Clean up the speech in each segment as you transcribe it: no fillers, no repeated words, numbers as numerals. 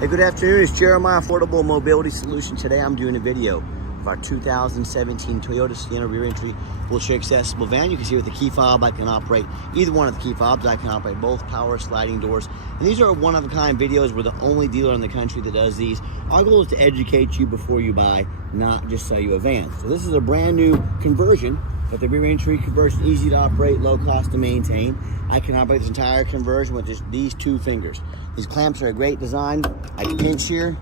Hey, good afternoon. It's Jeremiah, Affordable Mobility Solution. Today I'm doing a video of our 2017 Toyota Sienna rear entry wheelchair accessible van. You can see with the key fob I can operate either one of the key fobs. I can operate both power sliding doors. And these are one-of-a-kind videos. We're the only dealer in the country that does these. Our goal is to educate you before you buy, not just sell you a van. So this is a brand new conversion, but the rear entry conversion, easy to operate, low cost to maintain. I can operate this entire conversion with just these two fingers. These clamps are a great design. I pinch here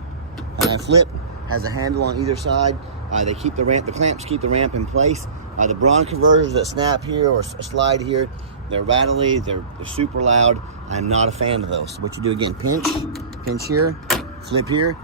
and I flip. Has a handle on either side. They keep the clamps keep the ramp in place. The Braun converters that snap here or slide here, they're rattly, they're super loud. I'm not a fan of those. So what you do again, pinch here, flip here.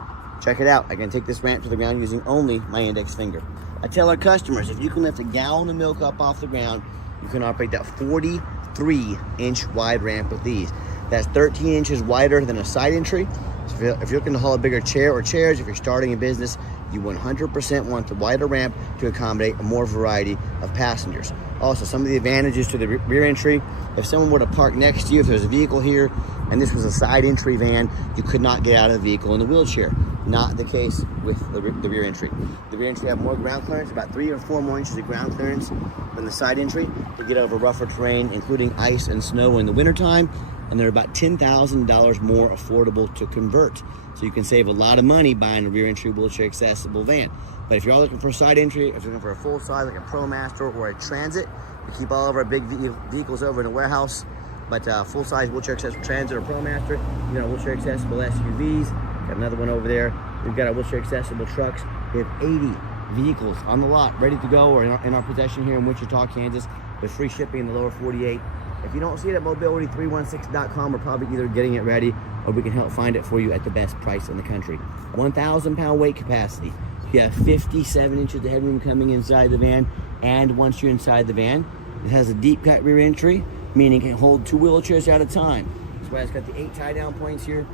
Check it out. I can take this ramp to the ground using only my index finger. I tell our customers, if you can lift a gallon of milk up off the ground, you can operate that 43-inch wide ramp with these. That's 13 inches wider than a side entry. So if you're looking to haul a bigger chair or chairs, if you're starting a business, you 100% want the wider ramp to accommodate a more variety of passengers. Also, some of the advantages to the rear entry, if someone were to park next to you, if there's a vehicle here and this was a side entry van, you could not get out of the vehicle in the wheelchair. Not the case with the rear entry. The rear entry have more ground clearance, about 3 or 4 more inches of ground clearance than the side entry to get over rougher terrain, including ice and snow in the wintertime. And they're about $10,000 more affordable to convert. So you can save a lot of money buying a rear entry wheelchair accessible van. But if you're all looking for a side entry, if you're looking for a full size like a ProMaster or a Transit, we keep all of our big vehicles over in a warehouse. But full size wheelchair accessible Transit or ProMaster, you know, wheelchair accessible SUVs. Got another one over there. We've got our wheelchair accessible trucks. We have 80 vehicles on the lot ready to go or in our possession here in Wichita, Kansas, with free shipping in the lower 48. If you don't see it at mobility316.com, we're probably either getting it ready or we can help find it for you at the best price in the country. 1,000-pound weight capacity. You have 57 inches of headroom coming inside the van, and once you're inside the van, it has a deep cut rear entry, meaning it can hold 2 wheelchairs at a time. That's why it's got the 8 tie-down points here.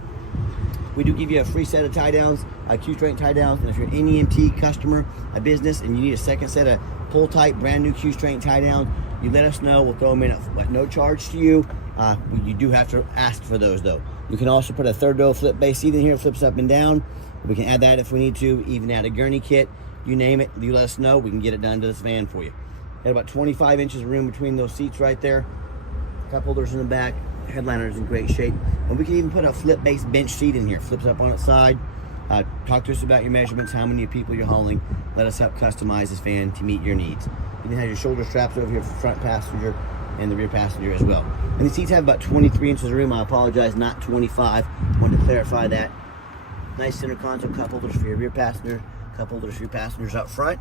We do give you a free set of tie-downs, Q-strength tie-downs, and if you're an NEMT customer, a business, and you need a second set of pull-type, brand new Q-strength tie-downs, you let us know. We'll throw them in at no charge to you. You do have to ask for those, though. You can also put a third row flip base seat in here. It flips up and down. We can add that if we need to, even add a gurney kit. You name it, you let us know. We can get it done to this van for you. Got about 25 inches of room between those seats right there. Cup holders in the back. Headliner's in great shape. And we can even put a flip base bench seat in here. Flips up on its side. Talk to us about your measurements, how many people you're hauling. Let us help customize this van to meet your needs. You can have your shoulder straps over here for the front passenger and the rear passenger as well. And these seats have about 23 inches of room. I apologize, not 25. Wanted to clarify that. Nice center console cup holders for your rear passenger, cup holders for your passengers up front.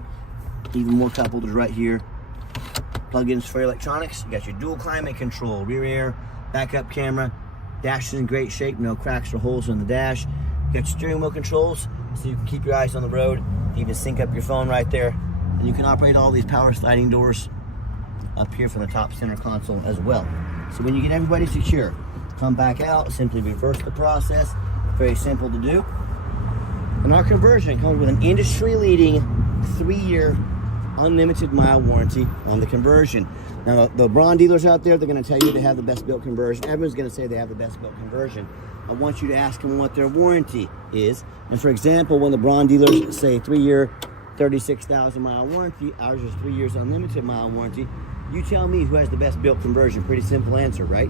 Even more cup holders right here. Plug-ins for your electronics. You got your dual climate control, rear air, backup camera. Dash is in great shape, no cracks or holes in the dash. You got your steering wheel controls, so you can keep your eyes on the road. You even sync up your phone right there. And you can operate all these power sliding doors up here from the top center console as well. So when you get everybody secure, come back out, simply reverse the process. Very simple to do. And our conversion comes with an industry-leading 3-year unlimited mile warranty on the conversion. Now, the Braun dealers out there, they're going to tell you they have the best built conversion. Everyone's going to say they have the best built conversion. I want you to ask them what their warranty is. And for example, when the Braun dealers say 3-year, 36,000 mile warranty, ours is 3 years unlimited mile warranty. You tell me who has the best built conversion. Pretty simple answer, right?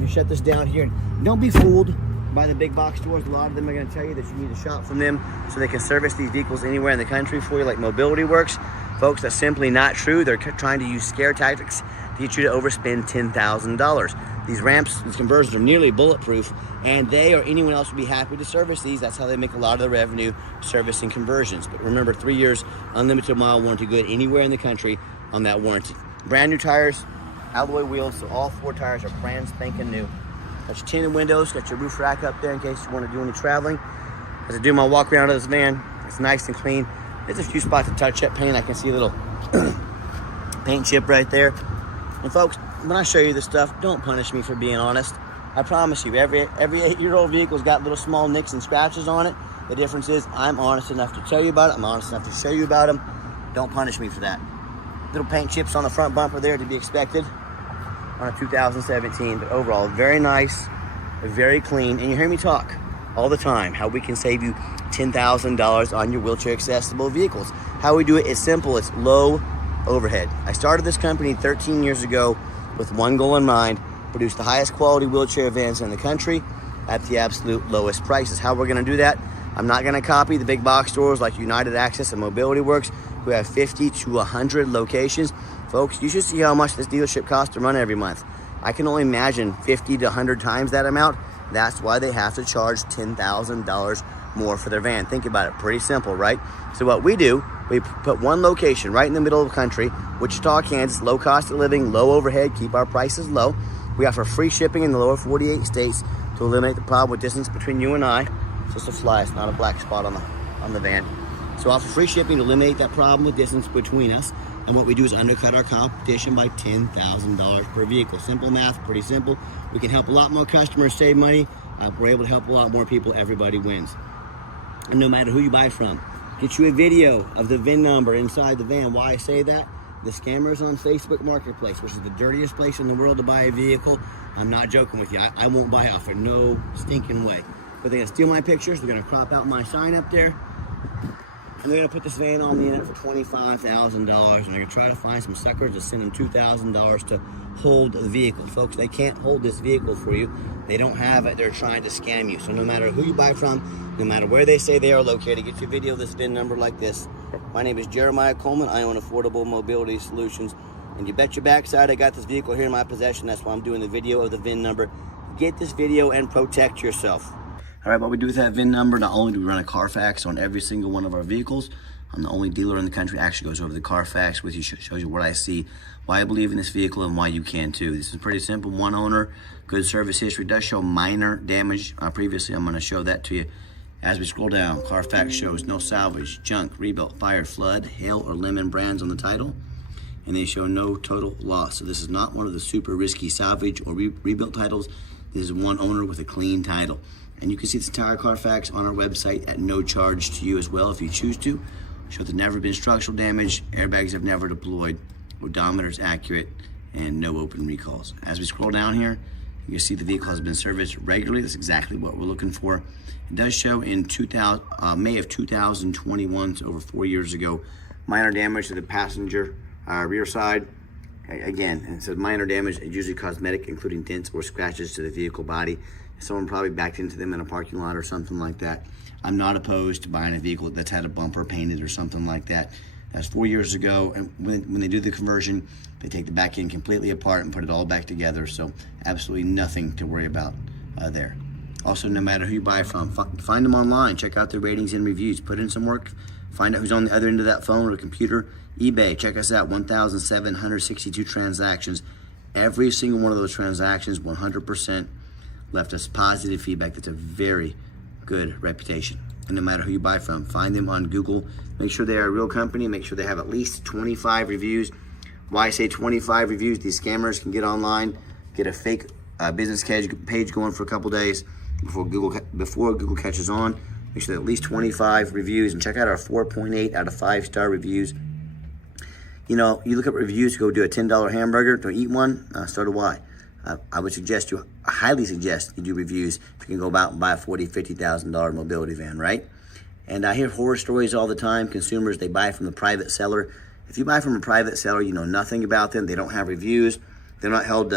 You shut this down here. Don't be fooled by the big box stores. A lot of them are going to tell you that you need to shop from them so they can service these vehicles anywhere in the country for you, like Mobility Works. Folks, that's simply not true. They're trying to use scare tactics to get you to overspend $10,000. These ramps, these conversions are nearly bulletproof, and they or anyone else would be happy to service these. That's how they make a lot of the revenue, servicing conversions. But remember, 3 years unlimited mile warranty, good anywhere in the country on that warranty. Brand new tires, alloy wheels, so all 4 tires are brand spanking new. Got your tinted windows, got your roof rack up there in case you want to do any traveling. As I do my walk around of this van, it's nice and clean. There's a few spots to touch up paint. I can see a little paint chip right there. And folks, when I show you this stuff, don't punish me for being honest. I promise you, every 8-year-old vehicle's got little small nicks and scratches on it. The difference is I'm honest enough to tell you about it. I'm honest enough to show you about them. Don't punish me for that. Little paint chips on the front bumper there to be expected on a 2017. But overall, very nice, very clean. And you hear me talk. all the time how we can save you $10,000 on your wheelchair accessible vehicles. How we do it is simple. It's low overhead. I started this company 13 years ago with one goal in mind: produce the highest quality wheelchair vans in the country at the absolute lowest prices. How we're going to do that? I'm not going to copy the big box stores like United Access and Mobility Works, who have 50 to 100 locations. Folks, you should see how much this dealership costs to run every month. I can only imagine 50 to 100 times that amount. That's why they have to charge $10,000 more for their van. Think about it. Pretty simple, right? So what we do, we put one location right in the middle of the country, Wichita, Kansas, low cost of living, low overhead, keep our prices low. We offer free shipping in the lower 48 states to eliminate the problem with distance between you and I. It's just a fly, it's not a black spot on the van. So offer free shipping to eliminate that problem with distance between us. And what we do is undercut our competition by $10,000 per vehicle. Simple math, pretty simple. We can help a lot more customers save money. We're able to help a lot more people. Everybody wins. And no matter who you buy from, get you a video of the VIN number inside the van. Why I say that? The scammers on Facebook Marketplace, which is the dirtiest place in the world to buy a vehicle. I'm not joking with you. I won't buy off it, no stinking way. But they're gonna steal my pictures. They're gonna crop out my sign up there. And they're gonna put this van on the internet for $25,000, and they're gonna try to find some suckers to send them $2,000 to hold the vehicle. Folks, they can't hold this vehicle for you. They don't have it. They're trying to scam you. So no matter who you buy from, no matter where they say they are located, get your video of this VIN number like this. My name is Jeremiah Coleman. I own Affordable Mobility Solutions. And you bet your backside I got this vehicle here in my possession. That's why I'm doing the video of the VIN number. Get this video and protect yourself. All right, what we do with that VIN number, not only do we run a Carfax on every single one of our vehicles, I'm the only dealer in the country that actually goes over the Carfax with you, shows you what I see, why I believe in this vehicle, and why you can too. This is pretty simple. One owner, good service history, does show minor damage previously. I'm going to show that to you. As we scroll down, Carfax shows no salvage, junk, rebuilt, fire, flood, hail, or lemon brands on the title, and they show no total loss. So this is not one of the super risky salvage or rebuilt titles. This is one owner with a clean title. And you can see this entire Carfax on our website at no charge to you as well if you choose to. Show there's never been structural damage, airbags have never deployed, odometer's accurate, and no open recalls. As we scroll down here, you can see the vehicle has been serviced regularly. That's exactly what we're looking for. It does show in May of 2021, so over 4 years ago, minor damage to the passenger rear side. Again, it says minor damage, it's usually cosmetic, including dents or scratches to the vehicle body. Someone probably backed into them in a parking lot or something like that. I'm not opposed to buying a vehicle that's had a bumper painted or something like that. That's 4 years ago, and when they do the conversion, they take the back end completely apart and put it all back together, so absolutely nothing to worry about there. Also, no matter who you buy from, find them online, check out their ratings and reviews, put in some work, find out who's on the other end of that phone or computer. eBay, check us out, 1,762 transactions. Every single one of those transactions, 100%, left us positive feedback. That's a very good reputation. And no matter who you buy from, find them on Google. Make sure they are a real company. Make sure they have at least 25 reviews. Why I say 25 reviews? These scammers can get online, get a fake business page going for a couple days before Google catches on. Make sure that at least 25 reviews, and check out our 4.8 out of 5-star reviews. You know, you look at reviews, go do a $10 hamburger, don't eat one, so do I. I would highly suggest you do reviews if you can go out and buy a $40,000, $50,000 mobility van, right? And I hear horror stories all the time. Consumers, they buy from the private seller. If you buy from a private seller, you know nothing about them. They don't have reviews. They're not held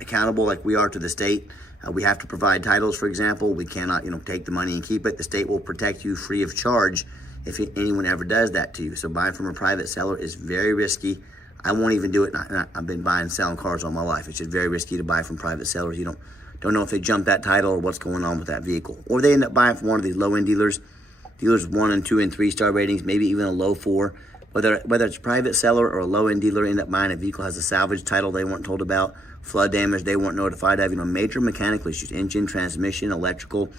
accountable like we are to the state. We have to provide titles, for example. We cannot, take the money and keep it. The state will protect you free of charge if anyone ever does that to you. So buying from a private seller is very risky. I won't even do it. I've been buying and selling cars all my life. It's just very risky to buy from private sellers. You don't know if they jumped that title or what's going on with that vehicle. Or they end up buying from one of these low-end dealers with 1 and 2 and 3-star ratings, maybe even a low 4. Whether it's a private seller or a low-end dealer, end up buying a vehicle has a salvage title they weren't told about, flood damage they weren't notified of, major mechanical issues, engine, transmission, electrical.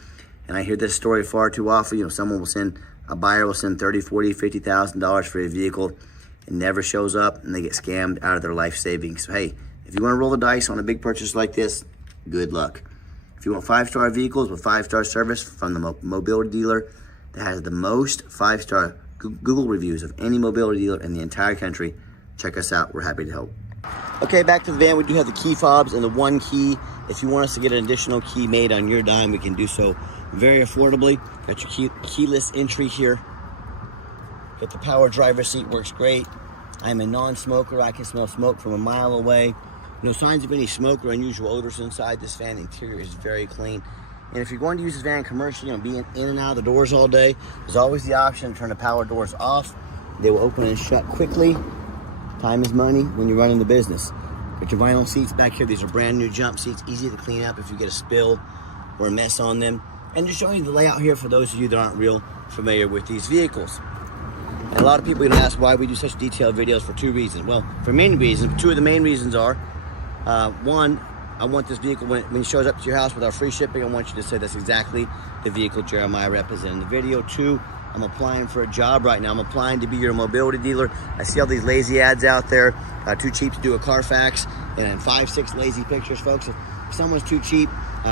And I hear this story far too often. A buyer will send $30,000, $40,000, $50,000 for a vehicle. It never shows up, and they get scammed out of their life savings. So, hey, if you want to roll the dice on a big purchase like this, good luck. If you want 5-star vehicles with 5-star service from the mobility dealer that has the most 5-star Google reviews of any mobility dealer in the entire country, check us out. We're happy to help. Okay, back to the van. We do have the key fobs and the one key. If you want us to get an additional key made on your dime, we can do so very affordably. Got your keyless entry here. Got the power driver seat, works great. I'm a non-smoker. I can smell smoke from a mile away. No signs of any smoke or unusual odors inside this van. The interior is very clean. And if you're going to use this van commercially, being in and out of the doors all day, there's always the option to turn the power doors off. They will open and shut quickly. Time is money when you're running the business. Got your vinyl seats back here. These are brand new jump seats, easy to clean up if you get a spill or a mess on them. And just showing you the layout here for those of you that aren't real familiar with these vehicles. And a lot of people are going to ask why we do such detailed videos for two reasons. Well, for main reasons, two of the main reasons are, one, I want this vehicle, when it shows up to your house with our free shipping, I want you to say that's exactly the vehicle Jeremiah represented in the video. Two, I'm applying for a job right now. I'm applying to be your mobility dealer. I see all these lazy ads out there, too cheap to do a Carfax, and then 5, 6 lazy pictures, folks. If someone's too cheap,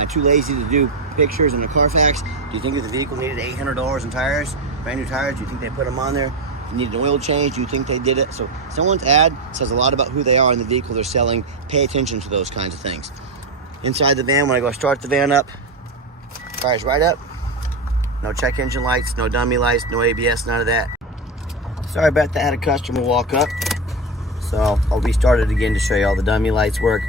too lazy to do pictures in a Carfax, do you think that the vehicle needed $800 in tires, brand new tires? Do you think they put them on there? If you needed an oil change, do you think they did it? So someone's ad says a lot about who they are and the vehicle they're selling. Pay attention to those kinds of things. Inside the van, when I go start the van up, fire's right up. No check engine lights, no dummy lights, no ABS, none of that. Sorry about that, I had a customer walk up. So I'll restart it again to show you all the dummy lights work.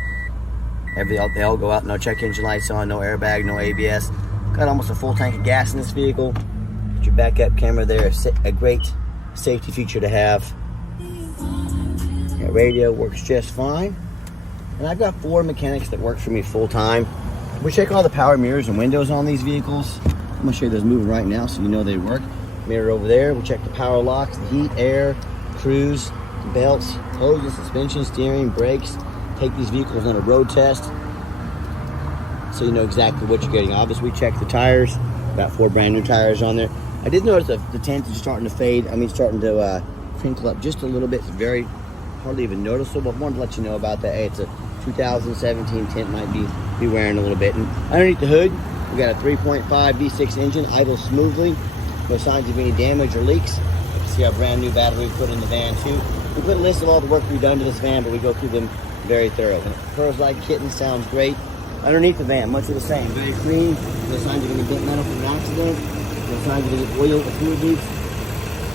They all go out, no check engine lights on, no airbag, no ABS. Got almost a full tank of gas in this vehicle. Got your backup camera there, a great safety feature to have. That radio works just fine. And I've got 4 mechanics that work for me full time. We check all the power mirrors and windows on these vehicles. I'm gonna show you those moving right now so you know they work. Mirror over there. We check the power locks, the heat, air, cruise, belts, hoses, suspension, steering, brakes. Take these vehicles on a road test so you know exactly what you're getting. Obviously, we check the tires. Got 4 brand new tires on there. I did notice the tint is starting to fade. Starting to crinkle up just a little bit. It's very hardly even noticeable. I wanted to let you know about that. Hey, it's a 2017 tint, might be wearing a little bit. And underneath the hood, we got a 3.5 V6 engine, idles smoothly. No signs of any damage or leaks. You can see our brand new battery we put in the van too. We put a list of all the work we've done to this van, but we go through them very thorough. And it purrs like kittens, sounds great. Underneath the van, much of the same, very clean. No signs of any bent metal from an accident. No signs of any oil or fluid leaks.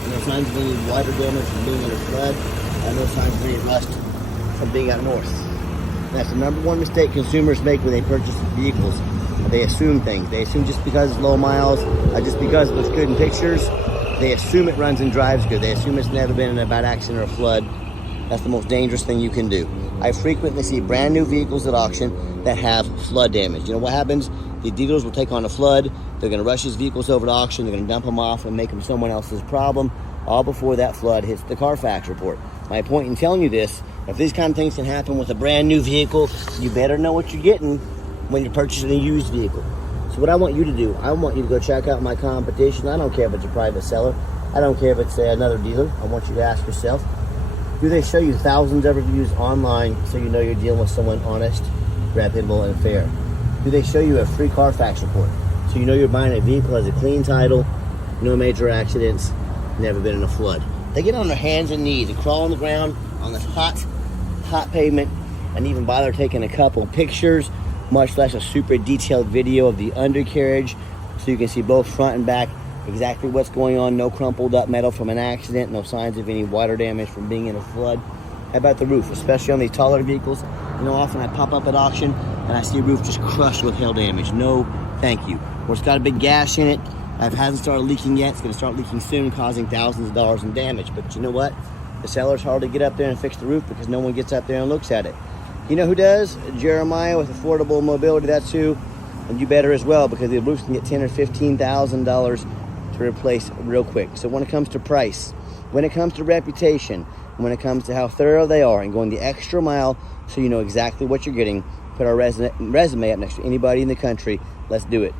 No signs of any water damage from being in a flood. No signs of any rust from being out north. And that's the #1 mistake consumers make when they purchase vehicles. They assume things. They assume just because it's low miles, just because it looks good in pictures, they assume it runs and drives good. They assume it's never been in a bad accident or a flood. That's the most dangerous thing you can do. I frequently see brand new vehicles at auction that have flood damage. You know what happens? The dealers will take on a flood. They're going to rush these vehicles over to auction. They're going to dump them off and make them someone else's problem, all before that flood hits the Carfax report. My point in telling you this, if these kind of things can happen with a brand new vehicle, you better know what you're getting when you're purchasing a used vehicle. So what I want you to do, I want you to go check out my competition. I don't care if it's a private seller. I don't care if it's another dealer. I want you to ask yourself, do they show you thousands of reviews online so you know you're dealing with someone honest, reputable, and fair? Do they show you a free Carfax report so you know you're buying a vehicle that has a clean title, no major accidents, never been in a flood? They get on their hands and knees and crawl on the ground on this hot pavement and even bother taking a couple pictures, much less a super detailed video of the undercarriage so you can see both front and back exactly what's going on. No crumpled up metal from an accident, no signs of any water damage from being in a flood. How about the roof, especially on these taller vehicles? You know, often I pop up at auction and I see a roof just crushed with hail damage. No, thank you. Or it's got a big gash in it. It hasn't started leaking yet. It's going to start leaking soon, causing thousands of dollars in damage. But you know what? The sellers hardly get up there and fix the roof because no one gets up there and looks at it. You know who does? Jeremiah with Affordable Mobility. That's who. And you better as well, because the roofs can get $10,000 or $15,000 to replace real quick. So when it comes to price, when it comes to reputation, when it comes to how thorough they are and going the extra mile so you know exactly what you're getting, put our resume up next to anybody in the country. Let's do it.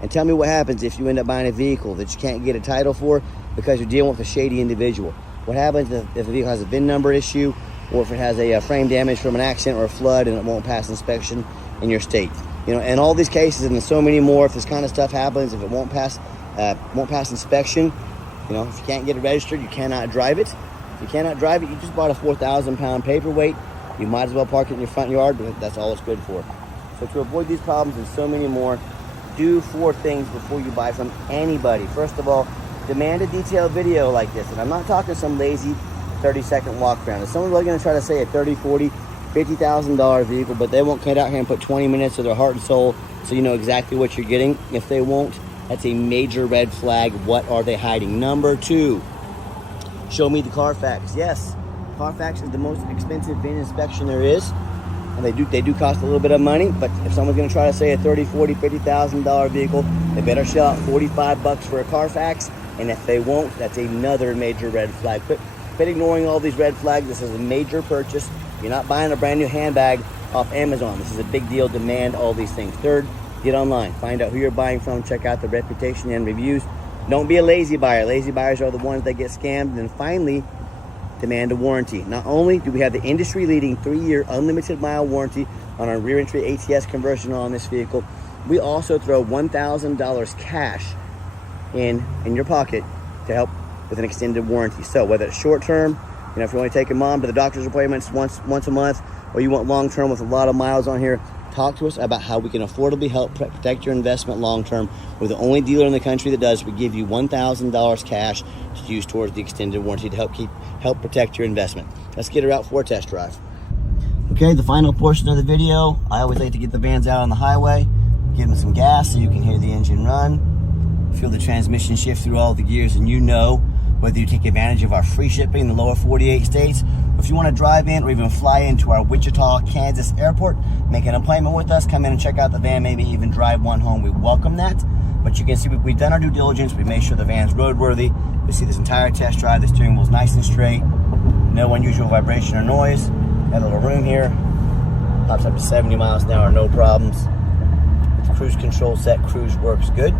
And tell me what happens if you end up buying a vehicle that you can't get a title for because you're dealing with a shady individual. What happens if the vehicle has a VIN number issue, or if it has a frame damage from an accident or a flood and it won't pass inspection in your state? You know, in all these cases and in so many more, if this kind of stuff happens, if it won't pass inspection, you know, if you can't get it registered, you cannot drive it. If you cannot drive it, you just bought a 4,000-pound paperweight. You might as well park it in your front yard, because that's all it's good for. So to avoid these problems and so many more, do 4 things before you buy from anybody. First of all, demand a detailed video like this. And I'm not talking some lazy 30-second walk around. If someone's really going to try to say a $30, $40, $50,000 vehicle, but they won't cut out here and put 20 minutes of their heart and soul so you know exactly what you're getting. If they won't, that's a major red flag. What are they hiding? Number 2, show me the Carfax. Yes, Carfax is the most expensive VIN inspection there is. And they do cost a little bit of money, but if someone's going to try to say a $30, $40, $50,000 vehicle, they better shell out $45 for a Carfax. And if they won't, that's another major red flag. Quit ignoring all these red flags. This is a major purchase. You're not buying a brand new handbag off Amazon. This is a big deal. Demand all these things. Third, get online. Find out who you're buying from. Check out the reputation and reviews. Don't be a lazy buyer. Lazy buyers are the ones that get scammed. And finally, demand a warranty. Not only do we have the industry-leading 3-year unlimited mile warranty on our rear entry ATS conversion on this vehicle, we also throw $1,000 cash in your pocket to help with an extended warranty. So whether it's short-term, if you're only taking mom to the doctor's appointments once a month, or you want long-term with a lot of miles on here, talk to us about how we can affordably help protect your investment long-term. We're the only dealer in the country that does. We give you $1,000 cash to use towards the extended warranty to help protect your investment. Let's get her out for a test drive. Okay, the final portion of the video. I always like to get the vans out on the highway, give them some gas so you can hear the engine run, feel the transmission shift through all the gears, and whether you take advantage of our free shipping in the lower 48 states, or if you want to drive in or even fly into our Wichita, Kansas airport, make an appointment with us, come in and check out the van, maybe even drive one home. We welcome that. But you can see we've done our due diligence. We made sure the van's roadworthy. You see this entire test drive. The steering wheel's nice and straight. No unusual vibration or noise. Got a little room here. Pops up to 70 miles an hour, no problems. With cruise control set, cruise works good.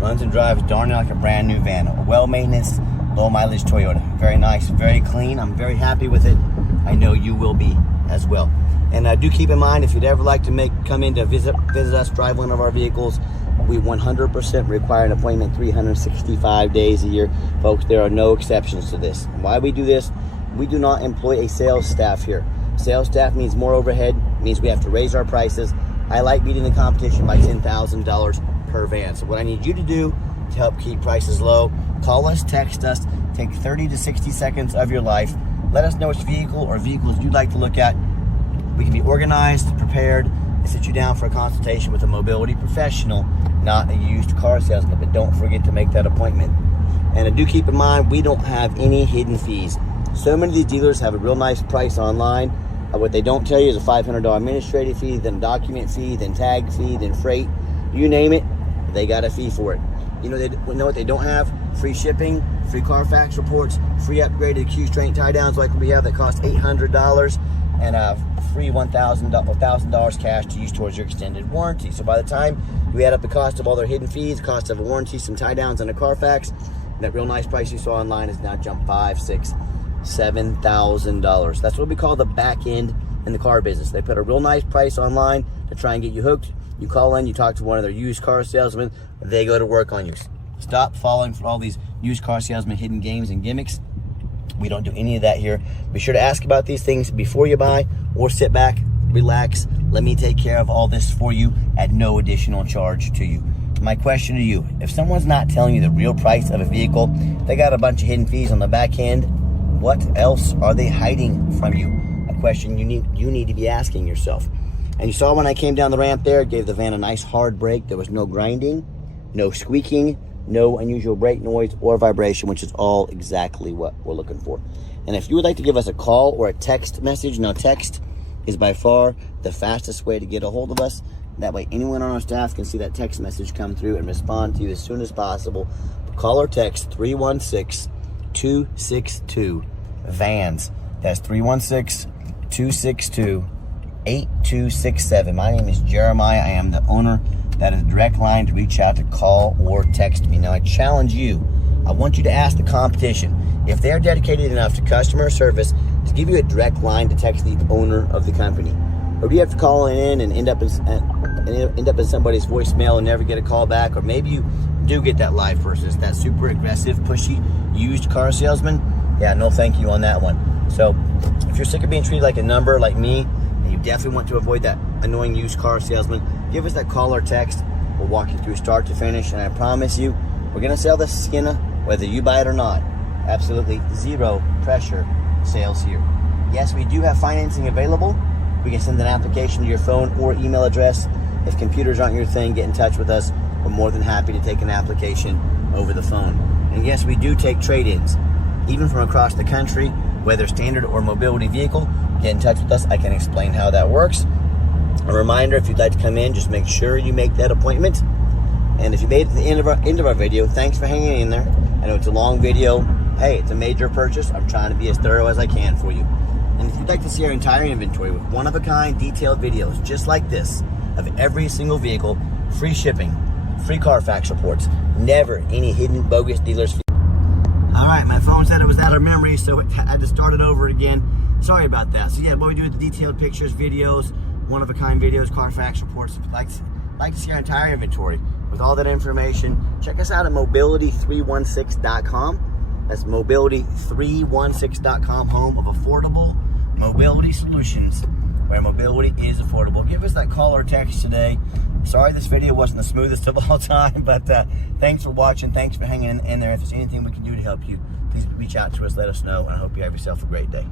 Runs and drives darn near like a brand new van. A well-maintenance, low-mileage Toyota. Very nice, very clean. I'm very happy with it. I know you will be as well. And do keep in mind, if you'd ever like to come in to visit us, drive one of our vehicles, we 100% require an appointment 365 days a year. Folks, there are no exceptions to this. Why we do this? We do not employ a sales staff here. Sales staff means more overhead, means we have to raise our prices. I like beating the competition by $10,000 per van. So what I need you to do to help keep prices low, call us, text us, take 30 to 60 seconds of your life. Let us know which vehicle or vehicles you'd like to look at. We can be organized, prepared, and sit you down for a consultation with a mobility professional, not a used car salesman. But don't forget to make that appointment. And do keep in mind, we don't have any hidden fees. So many of these dealers have a real nice price online. What they don't tell you is a $500 administrative fee, then a document fee, then tag fee, then freight. You name it, they got a fee for it. You know what they don't have? Free shipping, free Carfax reports, free upgraded Q-strength tie downs like we have that cost $800, and free $1,000 cash to use towards your extended warranty. So by the time you add up the cost of all their hidden fees, cost of a warranty, some tie downs, and a Carfax, that real nice price you saw online has now jumped $5,000, $6,000, $7,000. That's what we call the back end in the car business. They put a real nice price online to try and get you hooked. You call in, you talk to one of their used car salesmen, they go to work on you. Stop falling for all these used car salesmen hidden games and gimmicks. We don't do any of that here. Be sure to ask about these things before you buy, or sit back, relax, let me take care of all this for you at no additional charge to you. My question to you, if someone's not telling you the real price of a vehicle, they got a bunch of hidden fees on the back end, what else are they hiding from you? A question you need to be asking yourself. And you saw when I came down the ramp there, gave the van a nice hard brake. There was no grinding, no squeaking, no unusual brake noise or vibration, which is all exactly what we're looking for. And if you would like to give us a call or a text message, now text is by far the fastest way to get a hold of us. That way anyone on our staff can see that text message come through and respond to you as soon as possible. Call or text 316-262-VANS. That's 316-262-8267. My name is Jeremiah. I am the owner. That is a direct line to reach out, to call or text me. Now I challenge you. I want you to ask the competition if they're dedicated enough to customer service to give you a direct line to text the owner of the company. Or do you have to call in and end up in somebody's voicemail and never get a call back? Or maybe you do get that live person. It's that super aggressive, pushy, used car salesman. Yeah, no thank you on that one. So if you're sick of being treated like a number like me, and you definitely want to avoid that annoying used car salesman, give us that call or text. We'll walk you through start to finish, and I promise you, we're gonna sell this Sienna whether you buy it or not. Absolutely zero pressure sales here. Yes, we do have financing available. We can send an application to your phone or email address. If computers aren't your thing, get in touch with us. We're more than happy to take an application over the phone. And yes, we do take trade-ins, even from across the country, whether standard or mobility vehicle. Get in touch with us. I can explain how that works. A reminder, if you'd like to come in, just make sure you make that appointment. And if you made it to the end of our video, thanks for hanging in there. I know it's a long video. Hey, it's a major purchase. I'm trying to be as thorough as I can for you. And if you'd like to see our entire inventory with one-of-a-kind detailed videos just like this of every single vehicle, free shipping, free Carfax reports, never any hidden bogus dealers. All right, my phone said it was out of memory, so I had to start it over again. Sorry about that. So yeah, what we do with the detailed pictures, videos, one-of-a-kind videos, Carfax reports. If you'd like to see our entire inventory with all that information, check us out at mobility316.com. That's mobility316.com, home of affordable mobility solutions, where mobility is affordable. Give us that call or text today. Sorry this video wasn't the smoothest of all time, but thanks for watching. Thanks for hanging in there. If there's anything we can do to help you, please reach out to us, let us know, and I hope you have yourself a great day.